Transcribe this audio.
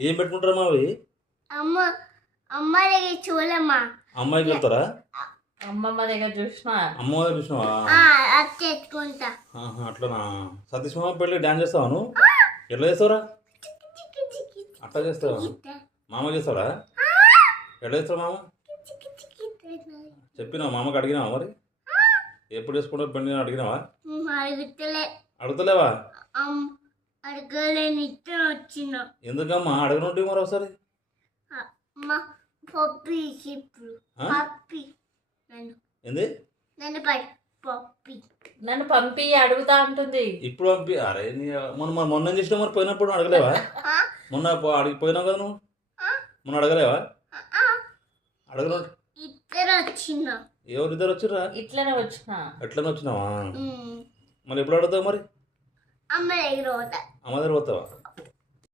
ఏం పెట్టుకుంటారా మావి అమ్మ అమ్మ దగ్గర చూడమ్మా అమ్మాయికి వెళ్తారా అమ్మమ్మ దగ్గర చూసినా అమ్మ దగ్గర చూసినావా అది తెచ్చుకుంటా అట్లనా సతీష్ మామ పెళ్ళి డాన్స్ చేస్తావా నువ్వు ఎట్లా చేస్తావురా అట్లా చేస్తావా మామ చేస్తాడా ఎట్లా చేస్తావు మామ చెప్పినావా మామకి అడిగినావా మరి ఎప్పుడు చేసుకుంటావు పెళ్ళి అడిగినావా అడుగుతలే అడుగుతలేవా అడగలేని ఇద్దరు వచ్చిన ఎందుకమ్మా అడగనుంటే మరి ఒకసారి మా పప్పి ఇప్పుడు పప్పి నన్ను ఏంది నన్ను పప్పి నన్ను పంపి అడుగుతా అంటుంది ఇప్పుడు పంపి అరే మొన్న చేసినా మరి పోయినప్పుడు అడగలేవా మొన్న అడిగిపోయినావు కదా నువ్వు మొన్న అడగలేవా అడగను ఇద్దరు వచ్చిన ఎవరిద్దరు వచ్చిర్రా ఇట్లనే వచ్చిన ఎట్లనే వచ్చినావా మరి ఎప్పుడు అడుగుతావు మరి అమ్మ దగ్గర పోతా అమ్మ దగ్గర పోతావా